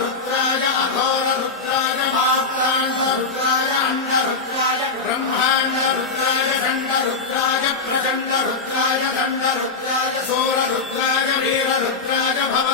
रुद्राय अघोर रुद्राय माक्रांत रुद्राय अंड रुद्राय ब्रह्मांड रुद्राय खंड रुद्राय प्रचंड रुद्राय दंड रुद्राय सूर रुद्राय वीर रुद्राय भव